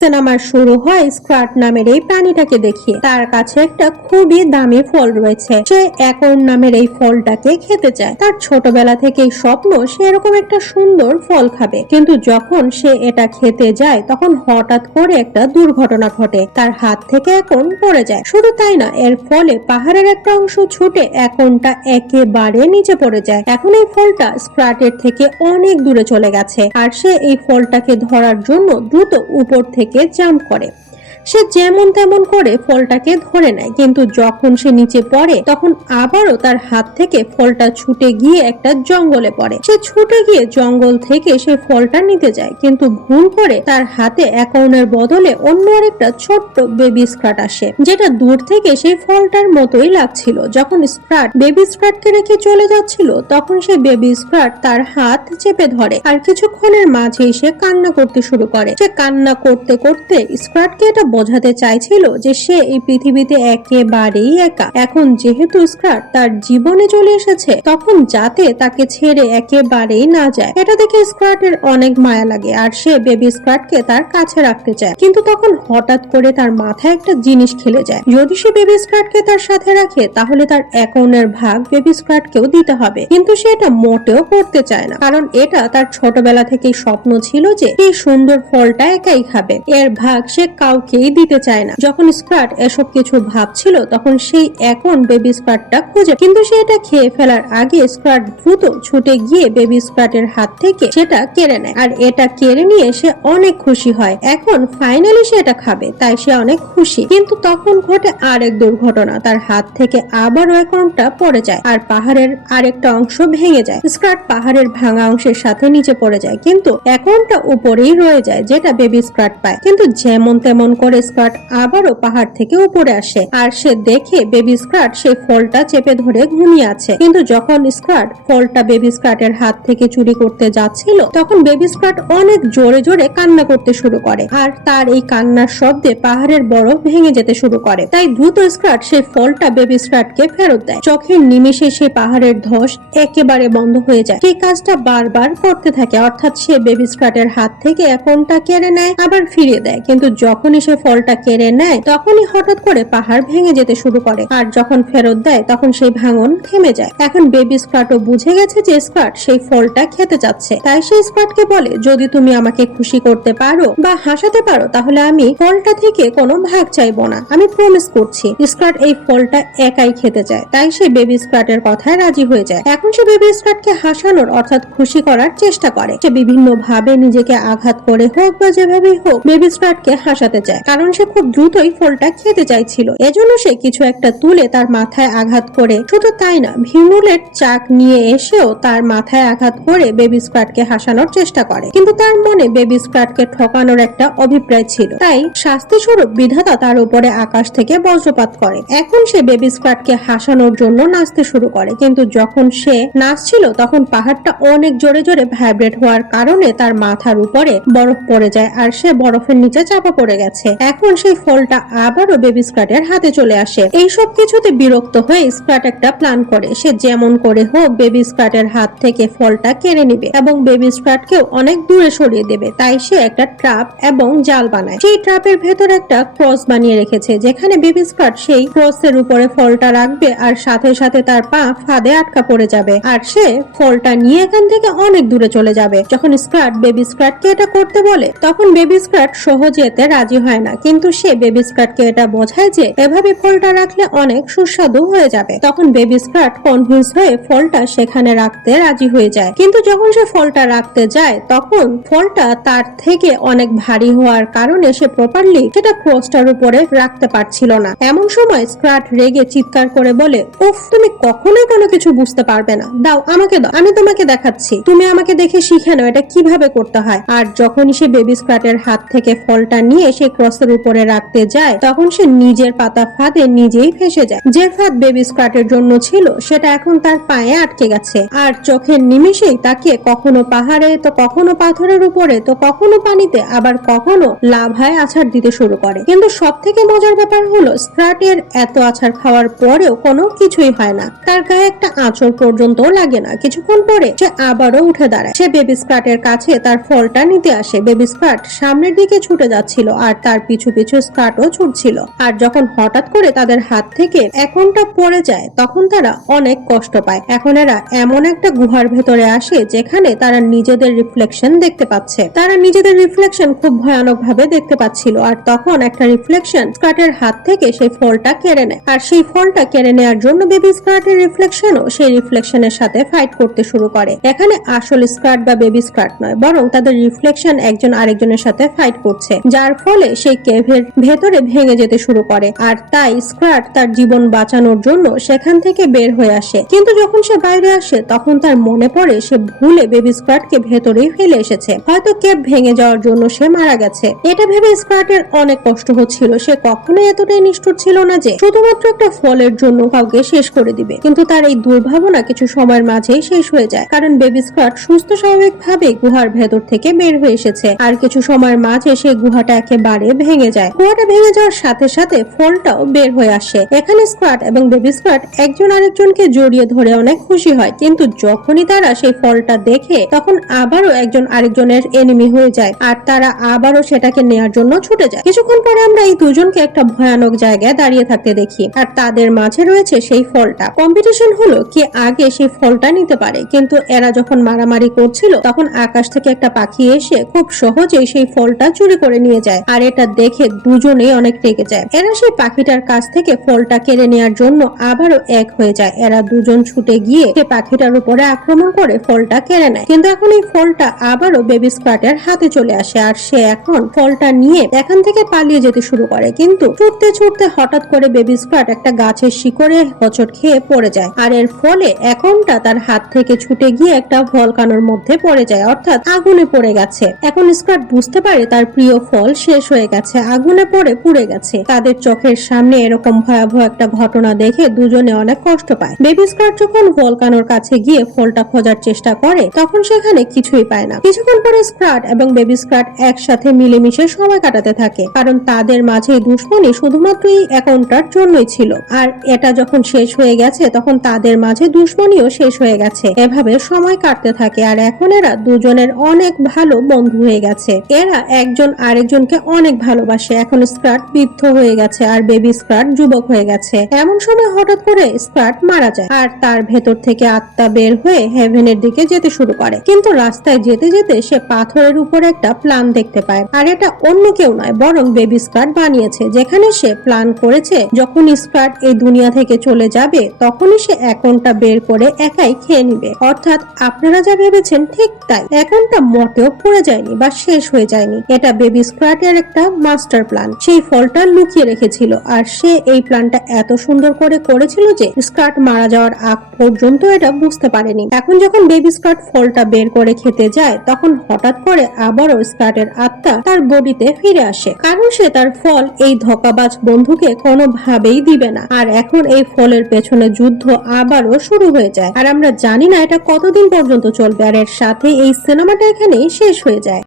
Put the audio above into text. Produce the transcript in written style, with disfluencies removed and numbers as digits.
Cinema শুরু হয় স্ক্রাট নামের এই প্রাণীটাকে দেখিয়ে। তার কাছে একটা খুবই দামি ফল রয়েছে। সে অ্যাকর্ন নামের এই ফলটাকে খেতে চায়। তার ছোটবেলা থেকেই স্বপ্ন সে এরকম একটা সুন্দর ফল খাবে। কিন্তু যখন সে এটা খেতে যায় তখন হঠাৎ করে একটা দুর্ঘটনা ঘটে। তার হাত থেকে অ্যাকর্ন পড়ে যায়। শুধু তাই না, এর ফলে পাহাড়ের একটা অংশ ছুটে অ্যাকর্নটা একেবারে নিচে পড়ে যায়। এখন এই ফলটা স্ক্রাটের থেকে অনেক দূরে চলে গেছে আর সে এই ফলটাকে ধরার জন্য দ্রুত উপর থেকে জাম্প করে। সে যেমন তেমন করে ফলটাকে ধরে নেয়, কিন্তু যখন সে নিচে পড়ে তখন আবারও তার হাত থেকে ফলটা ছুটে গিয়ে একটা জঙ্গলে পড়ে। সে ছুটে গিয়ে জঙ্গল থেকে সে ফলটা নিতে যায়, কিন্তু ভুল করে তার হাতে অ্যাকর্নের বদলে অন্য আরেকটা ছোট্ট বেবি স্ক্রাট আসে, যেটা দূর থেকে সেই ফলটার মতোই লাগছিল। যখন স্ক্রাট বেবি স্ক্রাটকে রেখে চলে যাচ্ছিল তখন সে বেবি স্ক্রাট তার হাত চেপে ধরে আর কিছুক্ষণের মাঝেই সে কান্না করতে শুরু করে। সে কান্না করতে করতে স্ক্রাটকে এটা বোঝাতে চাইছিল যে সে এই পৃথিবীতে একেবারেই একা। এখন যেহেতু স্ক্রাট তার জীবনে চলে এসেছে তখন যাতে তাকে ছেড়ে একেবারেই না যায়। এটা দেখে স্ক্রাটের অনেক মায়া লাগে আর সে বেবি স্ক্রাটকে তার কাছে রাখতে চায়, কিন্তু তখন হঠাৎ করে তার মাথায় একটা জিনিস খেলে যায়। যদি সে বেবি স্ক্রাটকে তার সাথে রাখে তাহলে তার অ্যাকর্নের ভাগ বেবি স্ক্রাটকেও দিতে হবে, কিন্তু সে এটা মোটেও করতে চায় না, কারণ এটা তার ছোটবেলা থেকেই স্বপ্ন ছিল যে এই সুন্দর ফলটা একাই খাবে। এর ভাগ সে কাউকেই দিতে চায় না। যখন স্ক্রাট এসব কিছু ভাবছিল তখন সেই অ্যাকর্ন বেবি স্ক্রাটটা খুঁজে, কিন্তু সে এটা খেয়ে ফেলার আগে স্ক্রাট দ্রুত ছুটে গিয়ে বেবি স্ক্রাটের হাত থেকে সেটা কেড়ে নেয় আর এটা কেড়ে নিয়ে সে অনেক খুশি হয়। এখন ফাইনালি সে এটা খাবে, তাই সে অনেক খুশি। কিন্তু তখন ঘটে আরেক দুর্ঘটনা। তার হাত থেকে আবারও অ্যাকর্নটা পড়ে যায় আর পাহাড়ের আরেকটা অংশ ভেঙে যায়। স্ক্রাট পাহাড়ের ভাঙা অংশের সাথে নিচে পড়ে যায়, কিন্তু অ্যাকর্নটা উপরেই রয়ে যায়, যেটা বেবি স্ক্রাট পায়। কিন্তু যেমন তেমন করে স্ক্রাট আবারও পাহাড় থেকে উপরে আসে আর সে দেখে বেবি স্ক্রাট সেই ফলটা চেপে ধরে ঘুমিয়ে আছে। কিন্তু যখন স্ক্রাট ফলটা বেবি স্ক্রাটের হাত থেকে চুরি করতে যাচ্ছিল তখন বেবি স্ক্রাট অনেক জোরে জোরে কান্না করতে শুরু করে আর তার এই কান্নার শব্দে পাহাড়ের বরফ ভেঙে যেতে শুরু করে। তাই দ্রুত স্ক্রাট সেই ফলটা বেবি স্ক্রাটকে ফেরত দেয়। চোখের নিমেষে সেই পাহাড়ের ধস একেবারে বন্ধ হয়ে যায়। সেই কাজটা বারবার করতে থাকে, অর্থাৎ সে বেবি স্ক্রাটের হাত থেকে অ্যাকর্নটা কেড়ে নেয় আবার ফিরিয়ে দেয়, কিন্তু যখনই সে ফলটা কেড়ে নেয় তখনই হঠাৎ করে পাহাড় ভেঙে যেতে শুরু করে আর যখন ফেরত দেয় তখন সেই ভাঙন থেমে যায়। এখন বেবি স্ক্রাটও বুঝে গেছে যে স্ক্রাট সেই ফলটা খেতে যাচ্ছে, তাই সে স্ক্রাটকে বলে, যদি তুমি আমাকে খুশি করতে পারো বা হাসাতে পারো তাহলে আমি ফলটা থেকে কোনো ভাগ চাইবো না, আমি প্রমিস করছি। স্ক্রাট এই ফলটা একাই খেতে চায়, তাই সে বেবি স্ক্রাটের কথায় রাজি হয়ে যায়। এখন সে বেবি স্ক্রাটকে হাসানোর অর্থাৎ খুশি করার চেষ্টা করে। সে বিভিন্ন ভাবে নিজেকে আঘাত করে হোক বা যেভাবেই হোক বেবি স্ক্রাটকে হাসাতে চায়, কারণ সে খুব দ্রুতই ফলটা খেতে চাইছিল। এজন্য সে কিছু একটা তুলে তার মাথায় আঘাত করে, শুধু তাই না ভিমরুলের চাক নিয়ে এসেও তার মাথায় আঘাত করে বেবি স্ক্রাটকে হাসানোর চেষ্টা করে। কিন্তু তার মনে বেবি স্ক্রাটকে ঠকানোর একটা অভিপ্রায় ছিল, তাই শাস্তি স্বরূপ বিধাতা তার উপরে আকাশ থেকে বজ্রপাত করে। এখন সে বেবি স্ক্রাটকে হাসানোর জন্য নাচতে শুরু করে, কিন্তু যখন সে নাচছিল তখন পাহাড়টা অনেক জোরে জোরে ভাইব্রেট হওয়ার কারণে তার মাথার উপরে বরফ পড়ে যায় আর সে বরফের নিচে চাপা পড়ে গেছে। এখন সেই ফলটা আবারও বেবি স্ক্রাটের হাতে চলে আসে। এইসব কিছুতে বিরক্ত হয়ে স্ক্রাট একটা প্ল্যান করে, সে যেমন করে হোক বেবি স্ক্রাটের হাত থেকে ফলটা কেড়ে নিবে এবং বেবি স্ক্রাটকেও অনেক দূরে সরিয়ে দেবে। তাই সে একটা ট্রাপ এবং জাল বানায়। সেই ট্রাপের ভেতর একটা ক্রস বানিয়ে রেখেছে, যেখানে বেবি স্ক্রাট সেই ক্রসের উপরে ফলটা রাখবে আর সাথে সাথে তার পা ফাঁদে আটকা পড়ে যাবে আর সে ফলটা নিয়ে এখান থেকে অনেক দূরে চলে যাবে। যখন স্ক্রাট বেবি স্ক্রাটকে এটা করতে বলে তখন বেবি স্ক্রাট সহজে এতে রাজি হয় না, কিন্তু সে বেবি স্ক্রাটকে এটা বোঝায় যে এভাবে ফলটা রাখলে অনেক সুস্বাদু হয়ে যাবে। তখন বেবি স্ক্রাট কনভিন্স হয়ে ফলটা সেখানে রাখতে রাজি হয়ে যায়, কিন্তু যখন সে ফলটা রাখতে যায় তখন ফলটা তার থেকে অনেক ভারী হওয়ার কারণে সে প্রপারলি সেটা ক্রসটার উপরে রাখতে পারছিল না। এমন সময় স্ক্রাট রেগে চিৎকার করে বলে, উফ, তুমি কখনোই কোনো কিছু বুঝতে পারবে না, দাও আমাকে দাও, আমি তোমাকে দেখাচ্ছি, তুমি আমাকে দেখে শিখে নাও এটা কিভাবে করতে হয়। আর যখনই সে বেবি স্ক্রাটের হাত থেকে ফলটা নিয়ে সে ক্রস বক্সের উপরে রাখতে যায় তখন সে নিজের পাতা ফাঁদে নিজেই ফেসে যায়। যে ফাঁদ বেবি স্ক্রাটের জন্য ছিল সেটা এখন তার পায়ে আটকে গেছে আর চোখের নিমেষেই তাকে কখনো পাহাড়ে তো কখনো পাথরের উপরে তো কখনো পানিতে আবার কখনো লাভায় আছাড় দিতে শুরু করে। কিন্তু সব থেকে মজার ব্যাপার হলো স্ক্রাটের এত আছাড় খাওয়ার পরেও কোনো কিছুই হয় না, তার গায়ে একটা আঁচড় পর্যন্ত লাগে না। কিছুক্ষণ পরে সে আবারও উঠে দাঁড়ায়। সে বেবি স্ক্রাটের কাছে তার ফলটা নিতে আসে। বেবি স্ক্রাট সামনের দিকে ছুটে যাচ্ছিল আর তার পিছু পিছু স্ক্রাটও ছুটছিল। আর যখন হঠাৎ করে তাদের হাত থেকে এখনটা পড়ে যায় তখন তারা অনেক কষ্ট পায়। এখন এরা এমন একটা গুহার ভেতরে আসে যেখানে তারা নিজেদের রিফ্লেকশন দেখতে পাচ্ছে। তারা নিজেদের রিফ্লেকশন খুব ভয়ানক ভাবে দেখতে পাচ্ছিল। আর তখন একটা রিফ্লেকশন স্ক্রাটের হাত থেকে সেই ফলটা কেড়ে নেয় আর সেই ফলটা কেড়ে নেওয়ার জন্য বেবি স্ক্রাটের রিফ্লেকশনও সেই রিফ্লেকশনের সাথে ফাইট করতে শুরু করে। এখানে আসল স্ক্রাট বা বেবি স্ক্রাট নয়, বরং তাদের রিফ্লেকশন একজন আরেকজনের সাথে ফাইট করছে, যার ফলে সেই কেভের ভেতরে ভেঙে যেতে শুরু করে। আর তাই স্ক্রাট তার জীবন বাঁচানোর জন্য সেখান থেকে বের হয়ে আসে। কিন্তু যখন সে বাইরে আসে তখন তার মনে পড়ে সে ভুলে বেবি স্ক্রাটকে ভেতরেই ফেলে এসেছে, হয়তো কেভ ভেঙে যাওয়ার জন্য সে মারা গেছে। এটা ভেবে স্ক্রাটের অনেক কষ্ট হচ্ছিল। সে কখনোই এতটাই নিষ্ঠুর ছিল না যে শুধুমাত্র একটা ফলের জন্য কাউকে শেষ করে দিবে। কিন্তু তার এই দুর্ভাবনা কিছু সময়ের মাঝেই শেষ হয়ে যায়, কারণ বেবি স্ক্রাট সুস্থ স্বাভাবিক ভাবে গুহার ভেতর থেকে বের হয়ে এসেছে। আর কিছু সময়ের মাঝে সেই গুহাটা একেবারে ভেঙে যায়। গুহাটা ভেঙে যাওয়ার সাথে সাথে ফলটাও বের হয়ে আসে। এখানে স্ক্রাট এবং বেবি স্ক্রাট একজন আরেকজনকে জড়িয়ে ধরে অনেক খুশি হয়। কিন্তু যখনই তারা সেই ফলটা দেখে তখন আবারও একজন আরেকজনের এনিমি হয়ে যায় আর তারা আবারও সেটাকে নেয়ার জন্য ছুটে যায়। কিছুক্ষণ পরে আমরা এই দুজনকে একটা ভয়ানক জায়গায় দাঁড়িয়ে থাকতে দেখি আর তাদের মাঝে রয়েছে সেই ফলটা। কম্পিটিশন হলো কে আগে সেই ফলটা নিতে পারে। কিন্তু এরা যখন মারামারি করছিল তখন আকাশ থেকে একটা পাখি এসে খুব সহজেই সেই ফলটা চুরি করে নিয়ে যায় আর এটা দেখে দুজনেই অনেক রেগে যায়। এরা সেই পাখিটার কাছ থেকে ফলটা কেড়ে নেওয়ার জন্য আবারও এক হয়ে যায়। এরা দুজন ছুটে গিয়ে সেই পাখিটার উপরে আক্রমণ করে ফলটা কেড়ে নেয়। কিন্তু এখন এই ফলটা আবারও বেবি স্ক্রাটের হাতে চলে আসে আর সে এখন ফলটা নিয়ে এখান থেকে পালিয়ে যেতে শুরু করে। কিন্তু ছুটতে ছুটতে হঠাৎ করে বেবি স্ক্রাট একটা গাছের শিকড়ে হোঁচট খেয়ে পড়ে যায় আর এর ফলে এখনটা তার হাত থেকে ছুটে গিয়ে একটা ভলকানোর মধ্যে পড়ে যায়, অর্থাৎ আগুনে পড়ে গেছে। এখন স্ক্রাট বুঝতে পারে তার প্রিয় ফল শেষ হয়ে গেছে, আগুনে পড়ে পুড়ে গেছে। তাদের চোখের সামনে এরকম ভয়াবহ একটা ঘটনা দেখে দুজনে অনেক কষ্ট পায়। বেবি স্ক্রাট যখন ভলকানোর কাছে গিয়ে ফলটা খোঁজার চেষ্টা করে তখন সেখানে কিছুই পায় না। কিছুক্ষণ পরে স্ক্রাট এবং বেবি স্ক্রাট একসাথে মিলেমিশে সময় কাটাতে থাকে, কারণ তাদের মাঝে দুশ্মনী শুধুমাত্র এই অ্যাকাউন্টটার জন্যই ছিল। আর এটা যখন শেষ হয়ে গেছে তখন তাদের মাঝে দুশ্মনীও শেষ হয়ে গেছে। এভাবে সময় কাটতে থাকে আর এখন এরা দুজনের অনেক ভালো বন্ধু হয়ে গেছে। এরা একজন আরেকজনকে অনেক ভালোবাসে। এখন স্ক্রাট বৃদ্ধ হয়ে গেছে আর বেবি স্ক্রাট যুবক হয়ে গেছে। এমন সময় হঠাৎ করে স্ক্রাট মারা যায় আর তার ভেতর থেকে আত্মা বের হয়ে হেভেনের দিকে যেতে শুরু করে। কিন্তু রাস্তায় যেতে যেতে সে পাথরের উপর একটা প্ল্যান দেখতে পায় আর এটা অন্য কেউ নয় বরং বেবি স্ক্রাট বানিয়েছে, যেখানে সে প্ল্যান করেছে যখন স্ক্রাট এই দুনিয়া থেকে চলে যাবে তখনই সে অ্যাকাউন্টটা বের করে একাই খেয়ে নিবে। অর্থাৎ আপনারা যা ভেবেছেন ঠিক তাই, অ্যাকাউন্টটা মোটেও পড়ে যায়নি বা শেষ হয়ে যায়নি। এটা বেবি স্ক্রাটের একটা মাস্টার প্ল্যান। সেই ফলটা লুকিয়ে রেখেছিল আর সে এই প্ল্যানটা এত সুন্দর করে করেছিল যে স্ক্রাট মারা যাওয়ার আগ পর্যন্ত এটা বুঝতে পারেনি। এখন যখন বেবি স্ক্রাট ফলটা বের করে খেতে যায় তখন হঠাৎ করে আবারও স্ক্রাটের আত্মা তার বডিতে ফিরে আসে, কারণ সে তার ফল এই ধোঁকাবাজ বন্ধুকে কোনোভাবেই দিবে না। আর এখন এই ফলের পেছনে যুদ্ধ আবারও শুরু হয়ে যায় আর আমরা জানি না এটা কতদিন পর্যন্ত চলবে। আর এর সাথে এই সিনেমাটা এখানেই শেষ হয়ে যায়।